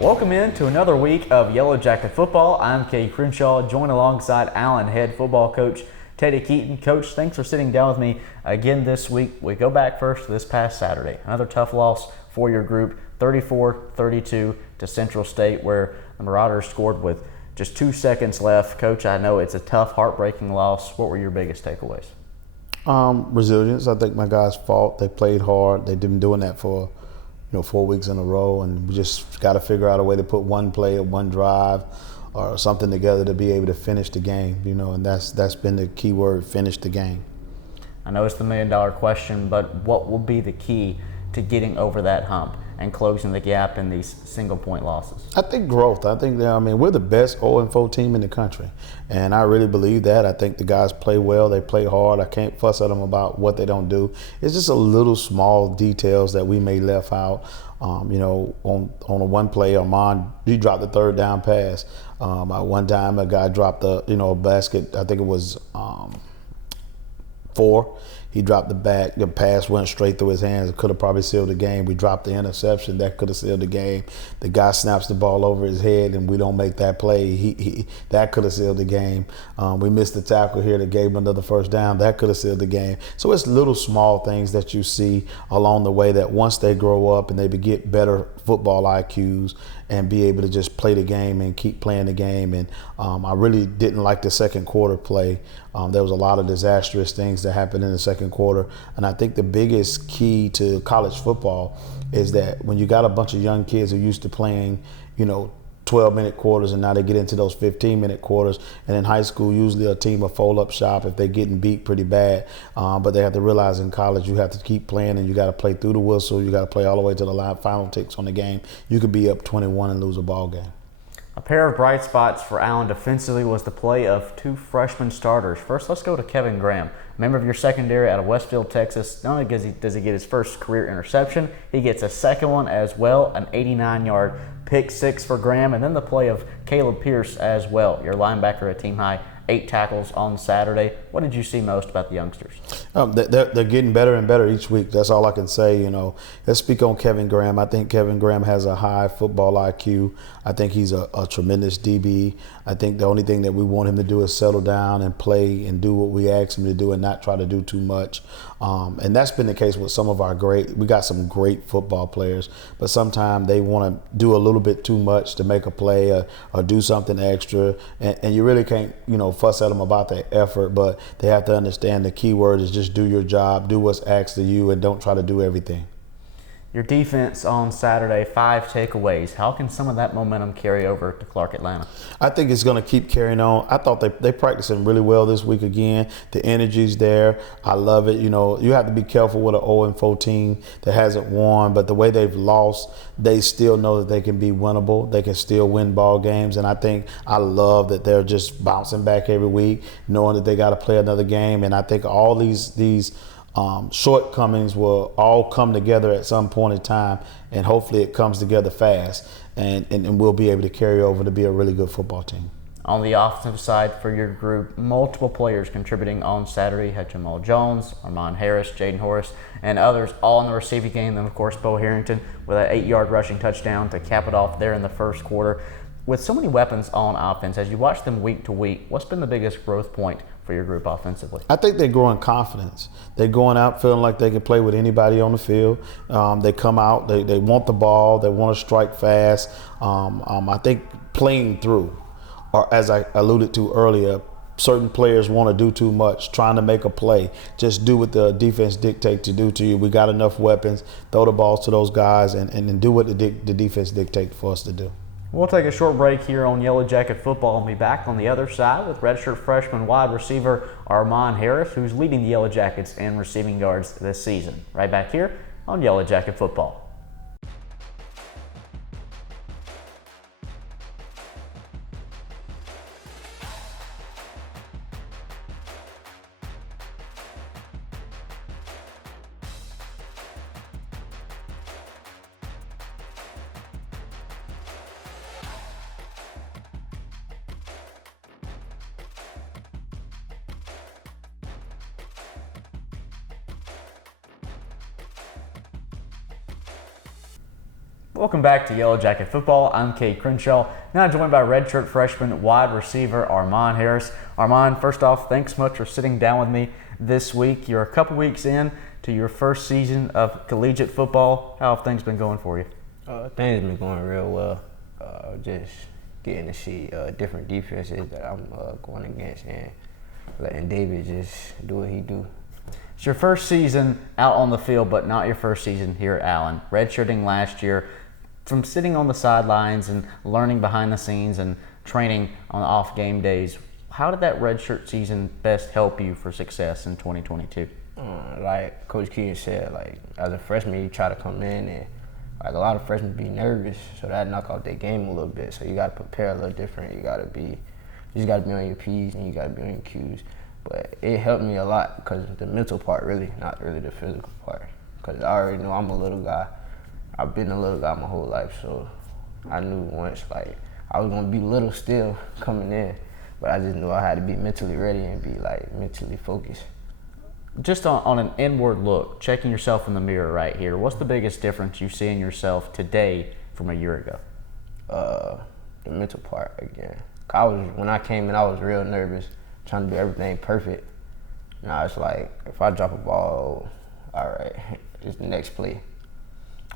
Welcome in to another week of Yellow Jacket Football. I'm Kay Crenshaw, joined alongside Allen head football coach Teddy Keaton. Coach, thanks for sitting down with me again this week. We go back first to this past Saturday. Another tough loss for your group, 34-32 to Central State, where the Marauders scored with just 2 seconds left. Coach, I know it's a tough, heartbreaking loss. What were your biggest takeaways? Resilience. I think my guys fought. They played hard. They've been doing that for 4 weeks in a row, and we just got to figure out a way to put one play or one drive or something together to be able to finish the game. And that's been the key word: finish the game. I know it's the $1,000,000 question, but what will be the key to getting over that hump and closing the gap in these single-point losses? I think growth. I think we're the best 0-4 team in the country, and I really believe that. I think the guys play well. They play hard. I can't fuss at them about what they don't do. It's just a little small details that we may left out. On a one play, Armone, he dropped the third down pass. One time, a guy dropped a basket. I think it was 4. He dropped the back. The pass went straight through his hands. It could have probably sealed the game. We dropped the interception. That could have sealed the game. The guy snaps the ball over his head, and we don't make that play. That could have sealed the game. We missed the tackle here that gave him another first down. That could have sealed the game. So it's little small things that you see along the way that once they grow up and they get better football IQs and be able to just play the game and keep playing the game. And I really didn't like the second quarter play. There was a lot of disastrous things that happened in the second quarter. And I think the biggest key to college football is that when you got a bunch of young kids who used to playing, 12-minute quarters, and now they get into those 15-minute quarters. And in high school, usually a team will fold up shop if they're getting beat pretty bad. But they have to realize in college you have to keep playing, and you got to play through the whistle. You got to play all the way to the line, final ticks on the game. You could be up 21 and lose a ball game. A pair of bright spots for Allen defensively was the play of 2 freshman starters. First, let's go to Kevin Graham, member of your secondary out of Westfield, Texas. Not only does he get his first career interception, he gets a second one as well, an 89-yard pick six for Graham, and then the play of Caleb Pierce as well, your linebacker at team high, 8 tackles on Saturday. What did you see most about the youngsters? They're getting better and better each week. That's all I can say. Let's speak on Kevin Graham. I think Kevin Graham has a high football IQ. I think he's a tremendous DB. I think the only thing that we want him to do is settle down and play and do what we ask him to do and not try to do too much. And that's been the case with some of we got some great football players, but sometimes they want to do a little bit too much to make a play or do something extra. And you really can't, fuss at them about their effort, but they have to understand the key word is just do your job, do what's asked of you, and don't try to do everything. Your defense on Saturday, 5 takeaways. How can some of that momentum carry over to Clark Atlanta? I think it's going to keep carrying on. I thought they practicing really well this week again. The energy's there. I love it. You have to be careful with an 0-4 team that hasn't won, but the way they've lost, they still know that they can be winnable. They can still win ball games, and I love that they're just bouncing back every week, knowing that they got to play another game. And I think all these shortcomings will all come together at some point in time, and hopefully it comes together fast, and we'll be able to carry over to be a really good football team. On the offensive side for your group, multiple players contributing on Saturday. You had Jamal Jones, Armone Harris, Jaden Horace, and others all in the receiving game. Then, of course, Bo Harrington with an 8-yard rushing touchdown to cap it off there in the first quarter. With so many weapons on offense, as you watch them week to week, what's been the biggest growth point for your group offensively? I think they're growing confidence. They're going out feeling like they can play with anybody on the field. They come out, they want the ball, they want to strike fast. I think playing through, or as I alluded to earlier, certain players want to do too much, trying to make a play. Just do what the defense dictates to do to you. We got enough weapons. Throw the balls to those guys and do what the defense dictates for us to do. We'll take a short break here on Yellow Jacket Football and be back on the other side with redshirt freshman wide receiver Armone Harris, who's leading the Yellow Jackets in receiving yards this season. Right back here on Yellow Jacket Football. Welcome back to Yellow Jacket Football. I'm Cade Crenshaw, now joined by redshirt freshman wide receiver Armone Harris. Armone, first off, thanks so much for sitting down with me this week. You're a couple weeks in to your first season of collegiate football. How have things been going for you? Things been going real well. Just getting to see different defenses that I'm going against and letting David just do what he do. It's your first season out on the field, but not your first season here at Allen. Redshirting last year, from sitting on the sidelines and learning behind the scenes and training on off game days, how did that redshirt season best help you for success in 2022? Like Coach Keaton said, like as a freshman, you try to come in and like a lot of freshmen be nervous, so that knock out their game a little bit. So you got to prepare a little different. You just got to be on your P's and you got to be on your Q's. But it helped me a lot because the mental part really, not really the physical part. Because I already know I'm a little guy. I've been a little guy my whole life, so I knew once like I was gonna be little still coming in, but I just knew I had to be mentally ready and be like mentally focused. Just on an inward look, checking yourself in the mirror right here, what's the biggest difference you see in yourself today from a year ago? The mental part again. When I came in, I was real nervous, trying to do everything perfect. Now it's like if I drop a ball, all right, it's the next play.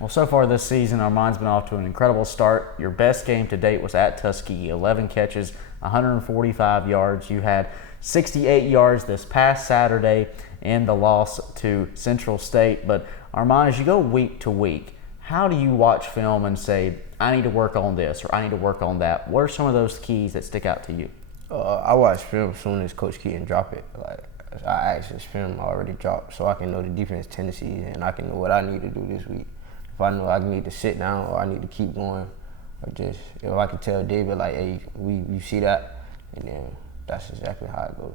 Well, so far this season, Armone's been off to an incredible start. Your best game to date was at Tuskegee, 11 catches, 145 yards. You had 68 yards this past Saturday in the loss to Central State. But Armone, as you go week to week, how do you watch film and say, I need to work on this or I need to work on that? What are some of those keys that stick out to you? I watch film as soon as Coach Keaton drop it. Like I access film already dropped, so I can know the defense tendencies and I can know what I need to do this week. If I know I need to sit down or I need to keep going, or just if I can tell David like, hey, you see that, and then that's exactly how it goes.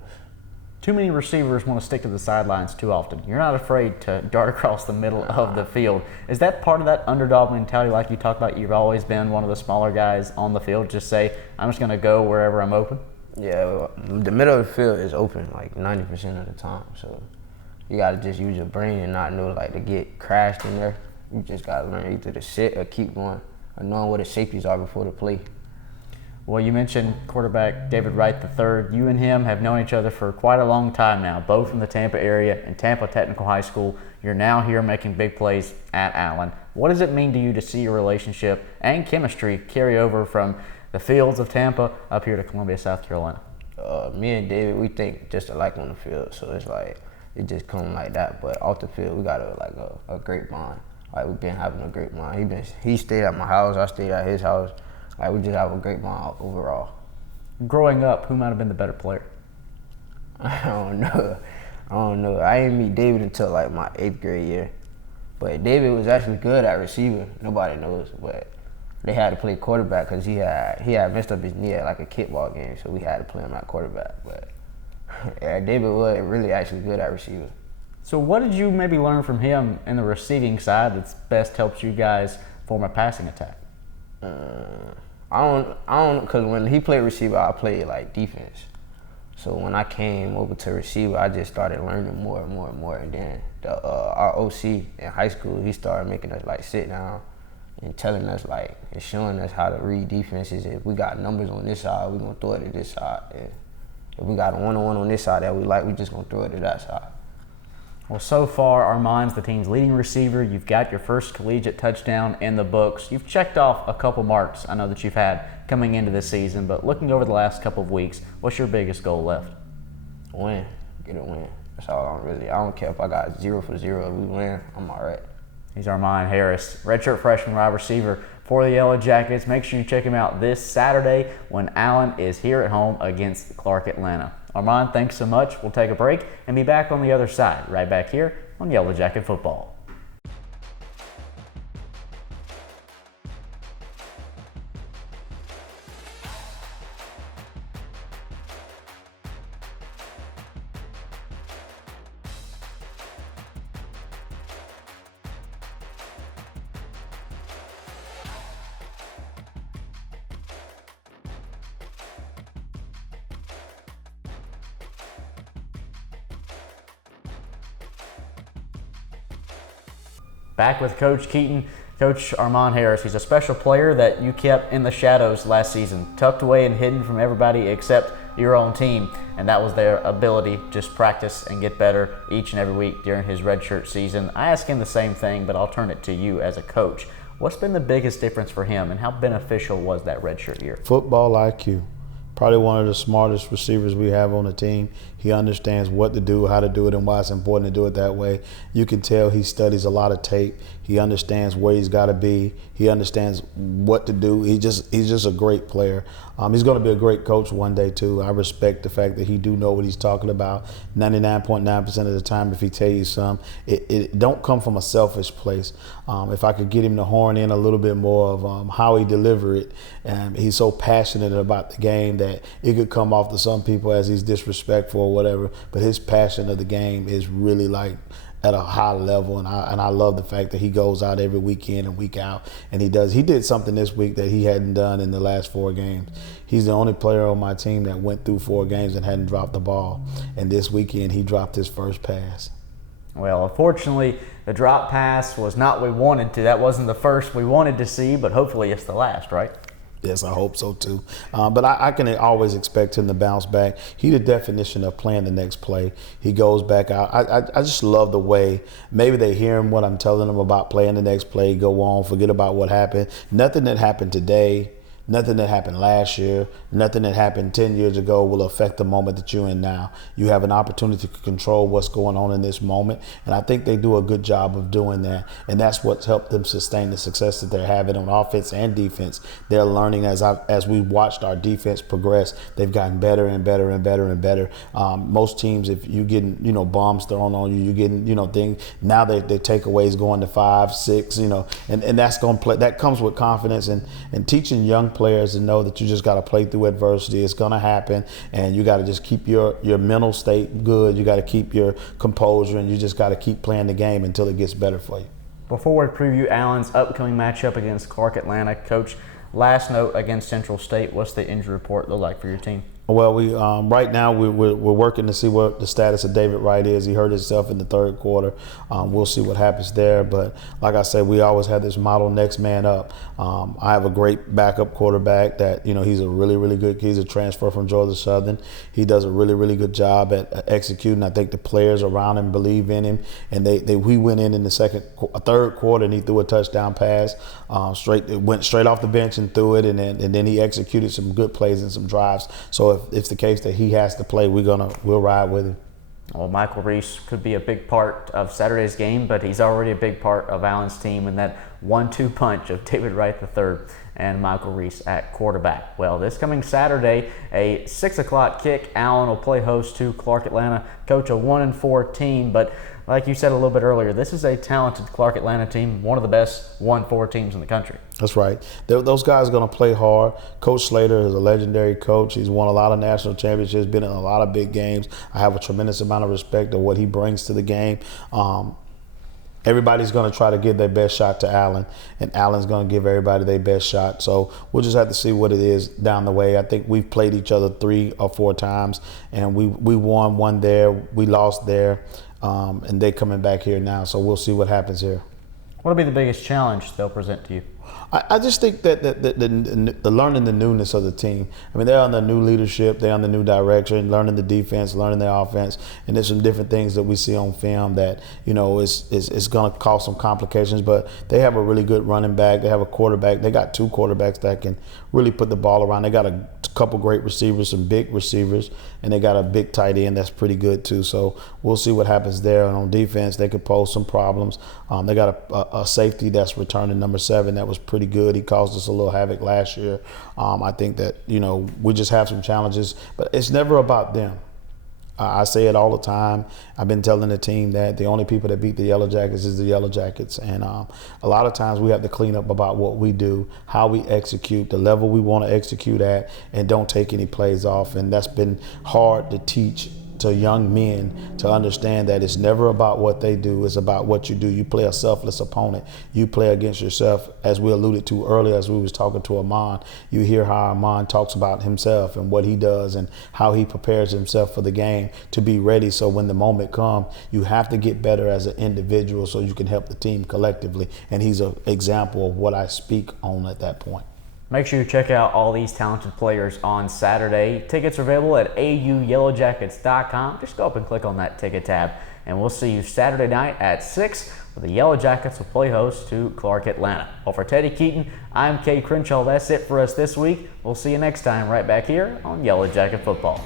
Too many receivers want to stick to the sidelines too often. You're not afraid to dart across the middle of the field. Is that part of that underdog mentality like you talked about? You've always been one of the smaller guys on the field. Just say, I'm just going to go wherever I'm open? Yeah, the middle of the field is open like 90% of the time. So you got to just use your brain and not know like to get crashed in there. You just got to learn either to sit or keep going or knowing what the safeties are before the play. Well, you mentioned quarterback David Wright III. You and him have known each other for quite a long time now, both from the Tampa area and Tampa Technical High School. You're now here making big plays at Allen. What does it mean to you to see your relationship and chemistry carry over from the fields of Tampa up here to Columbia, South Carolina? Me and David, we think just alike on the field, so it's like it just comes like that. But off the field, we got a great bond. Like we've been having a great bond. He stayed at my house, I stayed at his house. Like we just have a great bond overall. Growing up, who might have been the better player? I don't know. I didn't meet David until like my 8th grade year. But David was actually good at receiver. Nobody knows, but they had to play quarterback because he had messed up his knee at like a kickball game, so we had to play him at quarterback. But yeah, David was really actually good at receiver. So what did you maybe learn from him in the receiving side that's best helps you guys form a passing attack? I don't, because when he played receiver, I played like defense. So when I came over to receiver, I just started learning more and more and more. And then our OC in high school, he started making us like sit down and telling us like and showing us how to read defenses. If we got numbers on this side, we're gonna throw it to this side. And if we got a one-on-one on this side that we like, we just gonna throw it to that side. Well, so far, Armone's the team's leading receiver. You've got your first collegiate touchdown in the books. You've checked off a couple marks I know that you've had coming into this season, but looking over the last couple of weeks, what's your biggest goal left? Win. Get a win. That's all I don't care if I got 0 for 0. If we win, I'm all right. He's Armone Harris, redshirt freshman wide receiver for the Yellow Jackets. Make sure you check him out this Saturday when Allen is here at home against Clark Atlanta. Armone, thanks so much. We'll take a break and be back on the other side, right back here on Yellow Jacket Football. Back with Coach Keaton Coach Armone Harris, he's a special player that you kept in the shadows last season, tucked away and hidden from everybody except your own team, and that was their ability to just practice and get better each and every week during his redshirt season. I ask him the same thing, but I'll turn it to you as a coach. What's been the biggest difference for him, and how beneficial was that redshirt year? Football IQ. Probably one of the smartest receivers we have on the team. He understands what to do, how to do it, and why it's important to do it that way. You can tell he studies a lot of tape. He understands where he's got to be. He understands what to do. He's just a great player. He's going to be a great coach one day too. I respect the fact that he do know what he's talking about. 99.9% of the time, if he tell you something, it don't come from a selfish place. If I could get him to horn in a little bit more of how he deliver it, he's so passionate about the game that it could come off to some people as he's disrespectful or whatever. But his passion of the game is really like at a high level, and I love the fact that he goes out every weekend and week out, and he did something this week that he hadn't done in the last 4 games. He's the only player on my team that went through 4 games and hadn't dropped the ball, and this weekend he dropped his first pass. Well, unfortunately, the drop pass was not what we wanted to. That wasn't the first we wanted to see, but hopefully it's the last, right? Yes, I hope so too. But I can always expect him to bounce back. He's the definition of playing the next play. He goes back out. I just love the way maybe they hear him what I'm telling them about playing the next play, go on, forget about what happened. Nothing that happened today, nothing that happened last year, nothing that happened 10 years ago will affect the moment that you're in now. You have an opportunity to control what's going on in this moment, and I think they do a good job of doing that, and that's what's helped them sustain the success that they're having on offense and defense. They're learning as we watched our defense progress. They've gotten better and better and better and better. Most teams, if you getting bombs thrown on you, you're getting things. Now their takeaways going to 5, 6, and that's going to play. That comes with confidence and teaching young players to know that you just got to play through adversity. It's going to happen, and you got to just keep your mental state good. You got to keep your composure, and you just got to keep playing the game until it gets better for you. Before we preview Allen's upcoming matchup against Clark Atlanta, Coach, last note against Central State, what's the injury report look like for your team? Well, we right now we're working to see what the status of David Wright is. He hurt himself in the 3rd quarter. We'll see what happens there. But like I said, we always have this model next man up. I have a great backup quarterback that he's a really, really good. He's a transfer from Georgia Southern. He does a really, really good job at executing. I think the players around him believe in him. And we went in the 3rd quarter and he threw a touchdown pass. It went straight off the bench and threw it, and then he executed some good plays and some drives. So if it's the case that he has to play, we'll ride with him. Well, Michael Reese could be a big part of Saturday's game, but he's already a big part of Allen's team in that 1-2 punch of David Wright III and Michael Reese at quarterback. Well, this coming Saturday, a 6 o'clock kick, Allen will play host to Clark Atlanta, coach a 1-4 team, but like you said a little bit earlier, this is a talented Clark Atlanta team, one of the best 1-4 teams in the country. That's right. Those guys are going to play hard. Coach Slater is a legendary coach. He's won a lot of national championships, been in a lot of big games. I have a tremendous amount of respect of what he brings to the game. Everybody's going to try to give their best shot to Allen, and Allen's going to give everybody their best shot. So we'll just have to see what it is down the way. I think we've played each other 3 or 4 times, and we won one there, we lost there, and they coming back here now. So we'll see what happens here. What will be the biggest challenge they'll present to you? I just think that the learning the newness of the team. I mean, they're on the new leadership, they're on the new direction, learning the defense, learning their offense, and there's some different things that we see on film that is going to cause some complications. But they have a really good running back. They have a quarterback. They got 2 quarterbacks that can really put the ball around. They got a couple great receivers, some big receivers, and they got a big tight end that's pretty good too. So we'll see what happens there. And on defense, they could pose some problems. They got a safety that's returning, number 7, that was pretty good. He caused us a little havoc last year. I think that we just have some challenges, but it's never about them. I say it all the time. I've been telling the team that the only people that beat the Yellow Jackets is the Yellow Jackets. And a lot of times we have to clean up about what we do, how we execute, the level we want to execute at, and don't take any plays off. And that's been hard to teach to young men to understand that it's never about what they do, it's about what you do. You play a selfless opponent. You play against yourself. As we alluded to earlier, as we was talking to Armone, you hear how Armone talks about himself and what he does and how he prepares himself for the game to be ready. So when the moment comes, you have to get better as an individual so you can help the team collectively. And he's an example of what I speak on at that point. Make sure you check out all these talented players on Saturday. Tickets are available at auyellowjackets.com. Just go up and click on that ticket tab, and we'll see you Saturday night at 6 where the Yellow Jackets will play host to Clark Atlanta. Well, for Teddy Keaton, I'm Kay Crenshaw. That's it for us this week. We'll see you next time right back here on Yellow Jacket Football.